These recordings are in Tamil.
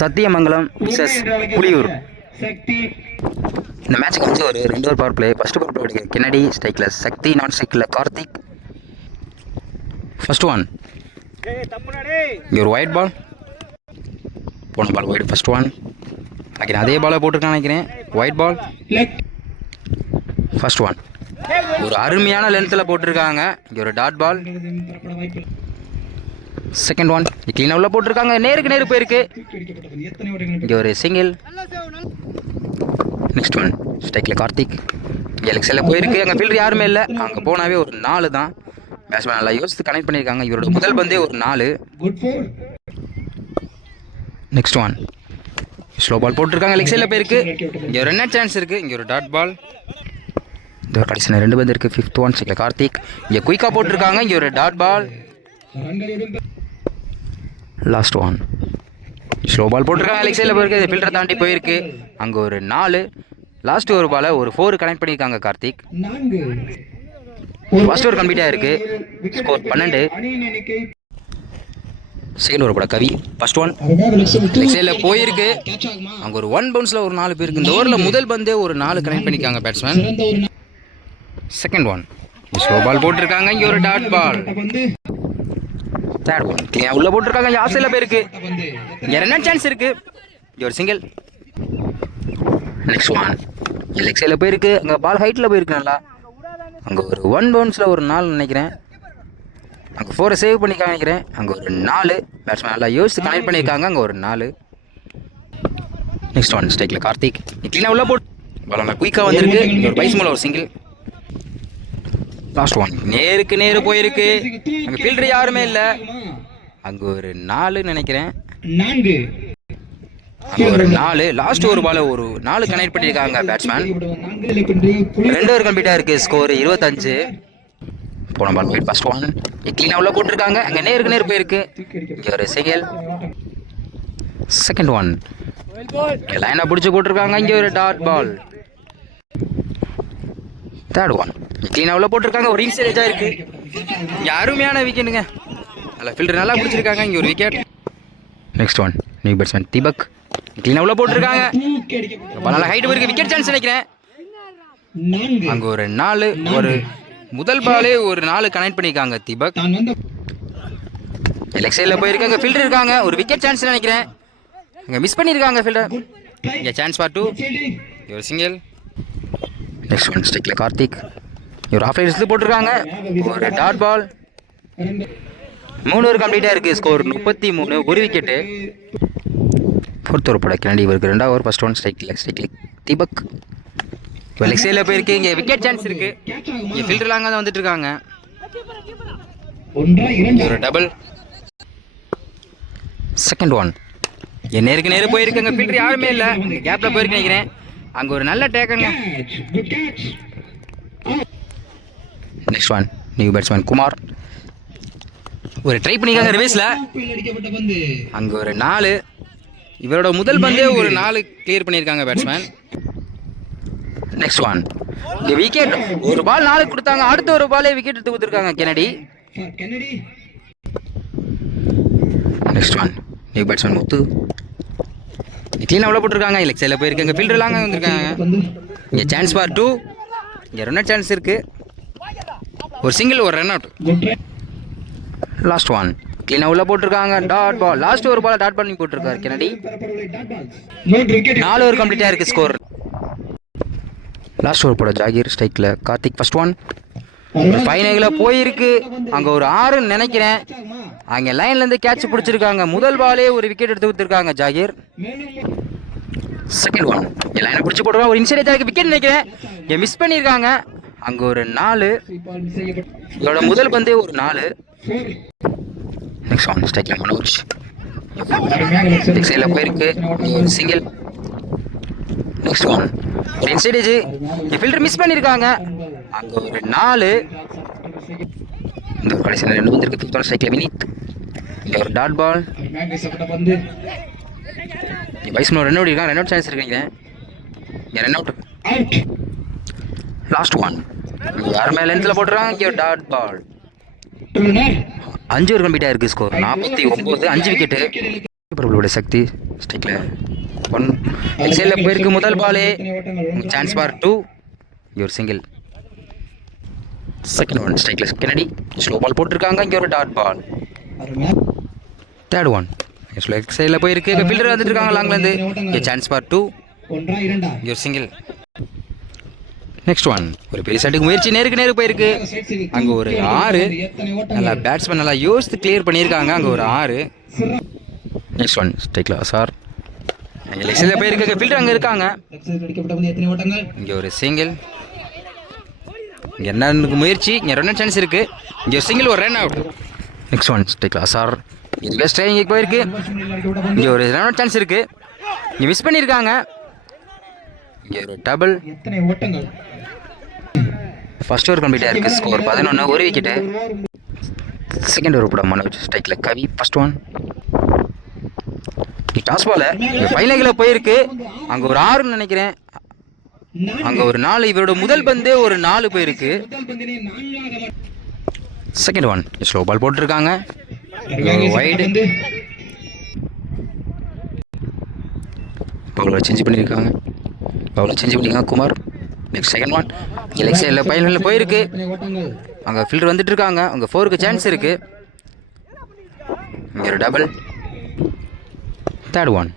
சத்தியமங்கலம் விசஸ் புலியூர். இந்த மேட்சுக்கு வந்து ஒரு 2 over power play. First power play Kennedy ஸ்ட்ரைக்கில் சக்தி, நான் ஸ்ட்ரைக்கில் கார்த்திக். ஃபர்ஸ்ட் ஒன் இங்கே ஒரு ஒயிட் பால், போன பால் ஒயிட். ஃபர்ஸ்ட் ஒன் நினைக்கிறேன் அதே பாலை போட்டிருக்கான்னு நினைக்கிறேன். ஒயிட் பால், ஃபர்ஸ்ட் ஒன் ஒரு அருமையான லென்த்தில் போட்டிருக்காங்க. இங்கே ஒரு டாட் பால். செகண்ட் ஒன் க்ளீனாக உள்ள போட்டிருக்காங்க, நேருக்கு நேரு போயிருக்கு. இங்கே ஒரு சிங்கிள். நெக்ஸ்ட் ஒன் ஸ்ட்ரைக்கில் கார்த்திக், எலெக்ஷனில் போயிருக்கு. அங்கே ஃபீல்டர் யாருமே இல்லை, அங்கே போனாவே ஒரு 4 தான். பேட்ஸ்மேன் நல்லா யோசித்து கனெக்ட் பண்ணியிருக்காங்க. இவரோட முதல் பந்தே ஒரு 4. நெக்ஸ்ட் ஒன் ஸ்லோ பால் போட்டிருக்காங்க, லெக் சைடில் போயிருக்கு. இங்கே ஒரு ரன் சான்ஸ் இருக்குது. இங்கே ஒரு டாட் பால். இந்த ஒரு கடைசியில் 2 பந்து இருக்குது. ஃபிஃப்த் ஒன் ஸ்ட்ரைக்கில் கார்த்திக், இங்கே குயிக்காக போட்டிருக்காங்க. இங்கே ஒரு dot ball. Last one slow ball போட்டிருக்காங்க, லெக் சைடில் போயிருக்கு. ஃபில்டரை தாண்டி போயிருக்கு. அங்கே ஒரு 4. லாஸ்ட் ஒரு பாலை ஒரு 4 கனெக்ட் பண்ணியிருக்காங்க கார்த்திக். ஃபர்ஸ்ட் ஓவர் கம்ப்ளீட்டாக இருக்குது. ஸ்கோர் 12. செகண்ட் ஓவர் போட கவி. ஃபர்ஸ்ட் ஒன் லெக் சைடில் போயிருக்கு. அங்கே ஒரு 1 பவுன்ஸில் ஒரு 4 பேருக்கு. இந்த ஓவரில் முதல் பந்தே ஒரு 4 கனெக்ட் பண்ணியிருக்காங்க batsman. Second one slow ball போட்டிருக்காங்க. இங்கே ஒரு டாட் பால். தேர்ட் ஒன் உள்ள போட்டிருக்காங்க, ஆசையில் போயிருக்கு. இங்கே ரன் சான்ஸ் இருக்கு. இங்கே ஒரு சிங்கிள். நெக்ஸ்ட் ஒன் லெக் சைடில் போயிருக்கு. அங்கே பால் ஹைட்டில் போயிருக்கு நல்லா. அங்கே ஒரு 1 பவுன்ஸில் ஒரு 4 நினைக்கிறேன். அங்கே 4 சேவ் பண்ணியிருக்காங்க நினைக்கிறேன். அங்கே ஒரு 4 பேட்ஸ்மேன் நல்லா யோசிச்சு கனெக்ட் பண்ணியிருக்காங்க. அங்கே ஒரு 4. நெக்ஸ்ட் ஒன் ஸ்ட்ரைக்கில் கார்த்திக், க்ளீனாக உள்ள போட்டு பால் நல்லா குயிக்காக வந்திருக்கு. இங்கே ஒரு பைஸ் மேலே ஒரு சிங்கிள். லாஸ்ட் ஒன் நேருக்கு நேரு போயிருக்கு. அங்கே ஃபீல்டர் யாருமே இல்லை. அங்கே ஒரு 4 நினைக்கிறேன். அங்கே ஒரு 4. லாஸ்ட் ஒரு பால் ஒரு 4 கனெக்ட் பண்ணியிருக்காங்க பேட்ஸ்மேன். 2 ஓவர் கம்ப்ளீட்டாக இருக்குது. ஸ்கோர் 25. போன பால் போயிட்டு ஃபர்ஸ்ட் ஒன் க்ளீனாக உள்ள போட்டிருக்காங்க. அங்கே நேருக்கு நேரு போயிருக்கு. இங்கே ஒரு சிங்கிள். செகண்ட் ஒன் லைனாக பிடிச்சி போட்டிருக்காங்க. இங்கே ஒரு டாட் பால். தேர்ட் ஒன் க்ளீனாக உள்ள போட்டிருக்காங்க. ஒரு இன்சைட் எஜ்ஜாக இருக்குது. இங்கே அருமையான விக்கெட்டுங்க. நல்லா ஃபீல்டர் நல்லா பிடிச்சிருக்காங்க. இங்கே ஒரு wicket. Next one new batsman Deepak, க்ளீனாக உள்ள போட்டிருக்காங்க. நல்லா ஹைட் போயிருக்கு. விக்கெட் சான்ஸ் நினைக்கிறேன். அங்கே ஒரு 4. ஒரு முதல் பாலே ஒரு 4 கனெக்ட் பண்ணியிருக்காங்க தீபக். லெக் சைடில் போயிருக்காங்க, ஃபீல்டர் இருக்காங்க. ஒரு விக்கெட் சான்ஸ் நினைக்கிறேன். இங்கே மிஸ் பண்ணியிருக்காங்க ஃபீல்டர். இங்கே சான்ஸ் ஃபார் 2. ஒரு சிங்கிள். நெக்ஸ்ட் ஒன் ஸ்ட்ரைக்கில் கார்த்திக், ஒரு ஆஃப் லைன் எடுத்து போட்டிருக்காங்க. ஒரு டாட் பால். 3 ஓவர் கம்ப்ளீட்டாக இருக்குது. ஸ்கோர் 33. ஒரு விக்கெட்டு. ஃபோர்த் ஓவர் போட கென்னடி இவருக்கு 2வது ஓவர். ஃபர்ஸ்ட் ஒன் ஸ்ட்ரைக்கில் தீபக், இப்போ லெக் சைடில் போயிருக்கு. இங்கே விக்கெட் சான்ஸ் இருக்குது. இங்கே ஃபீல்டர்லாம் அங்கே தான் வந்துட்டு இருக்காங்க. ஒரு டபுள். செகண்ட் ஒன் நேருக்கு நேரு போயிருக்கு. அங்கே ஃபீல்டர் யாருமே இல்லை. கேப்பில் போயிருக்கு நினைக்கிறேன். அங்கே ஒரு நல்ல டேக்கங்க. Next one new batsman Kumar, ஒரு ட்ரை பண்ணிக்காங்க ரிவேஸில். அங்கே ஒரு 4. இவரோட முதல் பந்தே ஒரு 4 கிளியர் பண்ணியிருக்காங்க பேட்ஸ்மேன். நெக்ஸ்ட் ஒன் இங்கே விக்கெட். ஒரு பால் 4 கொடுத்தாங்க. அடுத்த ஒரு பாலே விக்கெட் எடுத்து கொடுத்துருக்காங்க Kennedy. Next one new batsman Muthu, க்ளீனாக உள்ள போட்டிருக்காங்க. லெக் சைடில் போயிருக்காங்க. ஃபீல்டர்லாம் அங்கே வந்திருக்காங்க. இங்கே சான்ஸ் ஃபார் 2. இங்கே ரன் சான்ஸ் இருக்குது. ஒரு சிங்கிள், ஒரு ரன் அவுட். லாஸ்ட் ஒன் க்ளீனாக உள்ள போட்டிருக்காங்க. Dot ball. லாஸ்ட் ஒரு பால் டாட் பண்ணி போட்டிருக்காரு கென்னடி. 4 ஓவர் கம்ப்ளீட்டாக இருக்குது. ஸ்கோர் லாஸ்ட் ஓவர் போட ஜாகீர் ஸ்ட்ரைக்கில் கார்த்திக். ஃபர்ஸ்ட் ஒன் ஃபைனலில் போயிருக்கு. அங்கே ஒரு 6 நினைக்கிறேன். அங்கே லைன்லேருந்து கேட்ச் பிடிச்சிருக்காங்க. முதல் பாலே ஒரு விக்கெட் எடுத்து கொடுத்துருக்காங்க ஜாகீர். செகண்ட் ஒன் லைனை பிடிச்சி போட்டுருக்காங்க. ஒரு இன்சைட் எஜ்ஜாக விக்கெட் நினைக்கிறேன். இங்கே மிஸ் பண்ணியிருக்காங்க. அங்கே ஒரு 4. இதோட முதல் பந்தே ஒரு 4. நெக்ஸ்ட் ஒன் ஸ்ட்ரைக்கில் மனோஜ், லெக் சைடில் போயிருக்கு. ஒரு சிங்கிள். நெக்ஸ்ட் ஒன் ஒரு இன்சைட் எஜ். இங்கே ஃபீல்டர் மிஸ் பண்ணியிருக்காங்க. அங்கே ஒரு 4. இந்த ஒரு கடைசியில் 2 வந்துருக்கு. ஃபிஃப்த் ஒன் ஸ்ட்ரைக்கில் வினித், இங்கே ஒரு டாட் பால். வயசுல ரன் அவுட் இருக்காங்க. ரன் அவுட் சான்ஸ் இருக்குங்க. இங்கே ரன் அவுட். லாஸ்ட் ஒன் யாருமே லென்த்தில் போட்டுருக்காங்க. இங்கே ஒரு டாட் பால். 5 ஓவர் கம்ப்ளீட்டாக இருக்குது. ஸ்கோர் 49. 5 விக்கெட்டு. பிரபலோட சக்தி ஸ்ட்ரைக்கில் ஒன் எக்ஸைலில் போயிருக்கு முதல் பாலே. Chance for 2. இங்கே ஒரு சிங்கிள். செகண்ட் ஒன் ஸ்ட்ரைக்கில் கெனடி ஸ்லோ பால் போட்டிருக்காங்க. இங்கே ஒரு dot ball. Third one slow எக்ஸைலில் போயிருக்கு. இப்போ ஃபீல்டர் வந்துட்டு இருக்காங்க லாங்லேருந்து. இங்கே சான்ஸ் ஃபார் 2. இங்கே ஒரு சிங்கிள். நெக்ஸ்ட் ஒன் ஒரு பெரிய சட்டுக்கு முயற்சி நேருக்கு நேரு போயிருக்கு. அங்கே ஒரு 6. நல்லா பேட்ஸ்மேன் நல்லா யோசித்து கிளியர் பண்ணியிருக்காங்க. அங்கே ஒரு 6. நெக்ஸ்ட் ஒன் ஸ்ட்ரைக்கில் சார் எக்ஸைலில் போயிருக்கு. ஃபீல்டர் அங்கே இருக்காங்க. இங்கே ஒரு சிங்கிள். இங்கே என்ன முயற்சி. இங்கே ரன் சான்ஸ் இருக்குது. இங்கே ஒரு சிங்கிள் ஒரு ரன் அவுட். நெக்ஸ்ட் ஒன் ஸ்ட்ரைக்கில் சார் இதுவே ஸ்ட்ரைக் போயிருக்கு. இங்கே ஒரு ரன் அவுட் சான்ஸ் இருக்குது. இங்கே மிஸ் பண்ணியிருக்காங்க. இங்கே ஒரு டபுள். ஃபர்ஸ்ட் ஓவர் கம்ப்ளீட்டாக இருக்குது. ஸ்கோர் 11. ஒரு விக்கெட்டு. செகண்ட் ஓவர் கூட மனோஜ் ஸ்ட்ரைக்கில் கவி. ஃபர்ஸ்ட் ஒன் டாஸ் பால் ஃபைனலில் போயிருக்கு. அங்கே ஒரு 6 நினைக்கிறேன். அங்கே ஒரு 4. இவரோட முதல் பந்து ஒரு 4 போயிருக்கு. செகண்ட் ஒன் ஸ்லோ பால் போட்டிருக்காங்க. வைடு பவுலர் சேஞ்ச் பண்ணியிருக்காங்க. Kumar. Next second one leg சைடில் ஃபைனலில் போயிருக்கு. அங்கே ஃபீல்டர் வந்துட்டு இருக்காங்க. அங்கே 4க்கு சான்ஸ் இருக்கு. இங்கே ஒரு டபுள். தேர்ட் ஒன்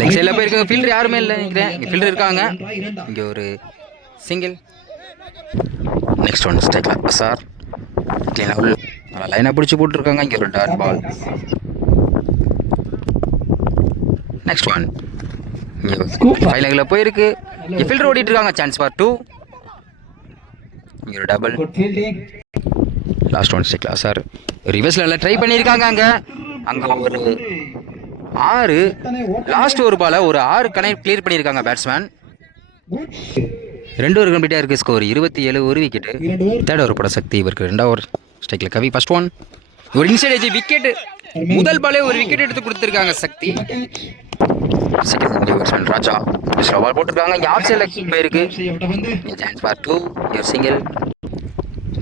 லெக் சைடில் போயிருக்காங்க. ஃபீல்டர் யாருமே இல்லை நினைக்கிறேன். இங்கே ஃபீல்டர் இருக்காங்க. இங்கே ஒரு சிங்கிள். நெக்ஸ்ட் ஒன் ஸ்ட்ரைக்கில் சார் நல்லா லைனாக பிடிச்சி போட்டுருக்காங்க. இங்கே ஒரு டாட் பால். நெக்ஸ்ட் ஒன் ஃபைனலில் போயிருக்கு. இங்கே ஃபீல்டர் ஓடிட்டு இருக்காங்க. Chance for 2. இங்கே ஒரு டபுள். லாஸ்ட் ஒன் ஸ்ட்ரைக்கில் சார் ரிவர்ஸில் எல்லாம் ட்ரை பண்ணியிருக்காங்க. அங்கே ஒரு 6. லாஸ்ட் ஒரு பாலை ஒரு 6 கனெக்ட் கிளியர் பண்ணியிருக்காங்க பேட்ஸ்மேன். 2 ஓவர் கம்ப்ளீட்டாக இருக்குது. ஸ்கோர் 27. ஒரு விக்கெட்டு. தேர்ட் ஓவர் போட சக்தி இவருக்கு. 2வது ஓவர் ஸ்ட்ரைக்கில் கவி. ஃபர்ஸ்ட் ஒன் ஒரு இன்சைட் ஏஜ் விக்கெட்டு. முதல் பாலே ஒரு விக்கெட் எடுத்து கொடுத்துருக்காங்க சக்தி. செகண்ட் பேட்ஸ்மேன் ராஜா ஸ்லோ பால் போட்டிருக்காங்க. இங்கே ஆஃப் சைடில் போயிருக்கு. Chance for 2. இங்கே சிங்கிள்.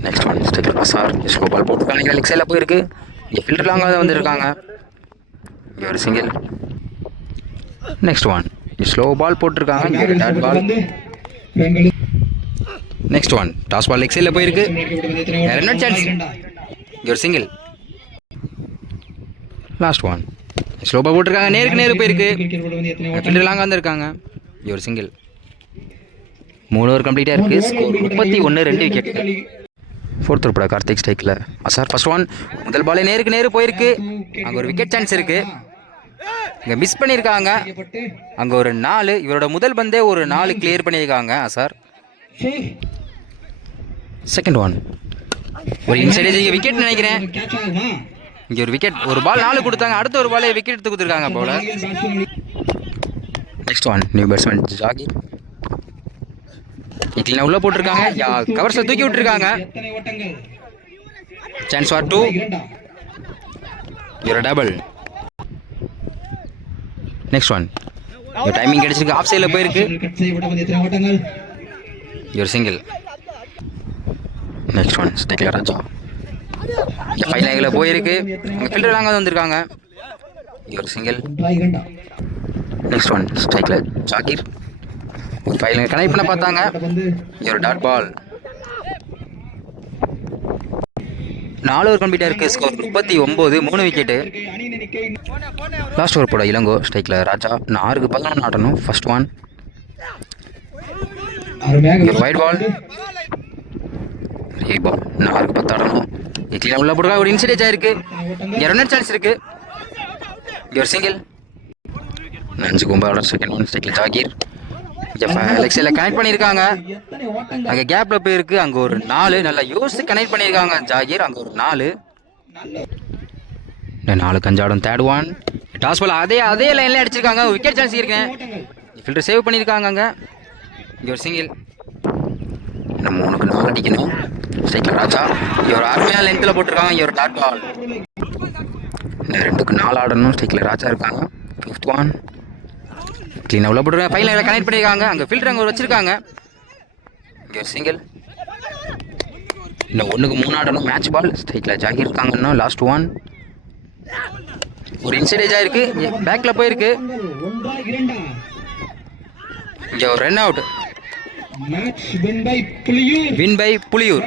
நெக்ஸ்ட் ஒன் ஸ்ட்ரைக்கில் சார் ஸ்லோ பால் போட்டிருக்காங்க. லெக் சைடில் போயிருக்கு. இங்கே ஃபீல்டர் லாங்காக தான் வந்துருக்காங்க. இங்கே ஒரு single. Next one slow ball போட்டிருக்காங்க. இங்கே ஒரு dot ball. Next one toss ball leg சைடில் போயிருக்கு. Run chance. இங்கே ஒரு single. Last one slow ball போட்டிருக்காங்க. நேருக்கு நேரு போயிருக்கு. ஃபீல்டர் லாங்காக வந்துருக்காங்க. இங்கே ஒரு சிங்கிள். 3 ஓவர் கம்ப்ளீட்டாக இருக்குது. ஸ்கோர் 31. 2 விக்கெட். ஃபோர்த் ஓவர் போட கார்த்திக் ஸ்ட்ரைக்கில் சார். ஃபர்ஸ்ட் ஒன் முதல் பாலே நேருக்கு நேரு போயிருக்கு. அங்கே ஒரு விக்கெட் சான்ஸ் இருக்குது. இங்கே மிஸ் பண்ணியிருக்காங்க. அங்கே ஒரு 4. இவரோட முதல் பந்தே ஒரு 4 கிளியர் பண்ணியிருக்காங்க சார். செகண்ட் ஒன் ஒரு இன்சைட் ஏஜ் விக்கெட் நினைக்கிறேன். இங்கே ஒரு விக்கெட். ஒரு பால் 4 கொடுத்தாங்க. அடுத்த ஒரு பாலே விக்கெட் எடுத்து கொடுத்துருக்காங்க போல. Next one new batsman Zakir. இட்லினா உள்ளே போட்டிருக்காங்க. கவர்ஸில் தூக்கி விட்டுருக்காங்க. Chance for 2. ஒரு டபுள். நெக்ஸ்ட் ஒன் டைமிங் கிடைச்சிருக்கு. ஆஃப் சைடில் போயிருக்கு. ஒரு சிங்கிள். நெக்ஸ்ட் ஒன் ஸ்ட்ரைக்கில் ராஜா ஃபைனலில் போயிருக்கு. அங்கே ஃபீல்டர் லாங்காக வந்திருக்காங்க. ஒரு சிங்கிள். நெக்ஸ்ட் ஒன் ஸ்ட்ரைக்கில் ஜாகிர் ஃபைனல் கனெக்ட் பண்ண பார்த்தாங்க. ஒரு டாட் பால். 4 ஓவர் கம்ப்ளீட்டாக இருக்குது. ஸ்கோர் 39. 3 விக்கெட்டு. லாஸ்ட் ஓவர் போட இளங்கோ ஸ்ட்ரைக்கில் ராஜா. 4க்கு 11 ஆடணும். First one wide ball. Ball 4க்கு 10 ஆடணும். இட்லினா உள்ள போடுறா. ஒரு இன்சிடேஜ் ஆயிருக்கு. இங்கே ரன்னர் சான்ஸ் இருக்கு. இங்கே ஒரு சிங்கிள். 5 9 ஆர்டர். செகண்ட் ஒன் ஸ்ட்ரைக்கில் ஜாகிர். லெக் சைடில் கனெக்ட் பண்ணியிருக்காங்க. அங்கே கேப்பில் போயிருக்கு. அங்கே ஒரு 4 நல்லா யோசித்து கனெக்ட் பண்ணியிருக்காங்க ஜாகிர். அங்கே ஒரு 4. 4க்கு 5 ஆடும். தேர்ட் ஒன் டாஸ் பால் அதே லைன்ல அடிச்சிருக்காங்க. விக்கெட் சான்ஸ் இருக்கேன். ஃபீல்டர் சேவ் பண்ணியிருக்காங்க. அங்கே இங்கே ஒரு சிங்கிள். 3க்கு 4 அடிக்கணும். ஸ்ட்ரைக்கில் ராஜா. இவர் அருமையாக லென்த்தில் போட்டிருக்காங்க. இவர் டாட் பால். 2க்கு 4 ஆடணும். ஸ்ட்ரைக்கில் ராஜா இருக்காங்க. ஃபிஃப்த் ஒன் க்ளீனாக உள்ள போட்டுருக்காங்க. ஃபைனலில் கனெக்ட் பண்ணியிருக்காங்க. அங்கே ஃபீல்டர் அங்கே வச்சுருக்காங்க. இங்கே ஒரு சிங்கிள். இன்னும் 1க்கு 3 ஆடணும். Match ball. ஸ்ட்ரைக்கில் ஜாகிர் இருக்காங்க. இன்னும் லாஸ்ட் ஒன் ஒரு இன்சைட் ஏஜ் ஆயிருக்கு, பேக்ல போயிருக்கு. இங்க ஒரு run out. Match win by Puliyur. Win by Puliyur.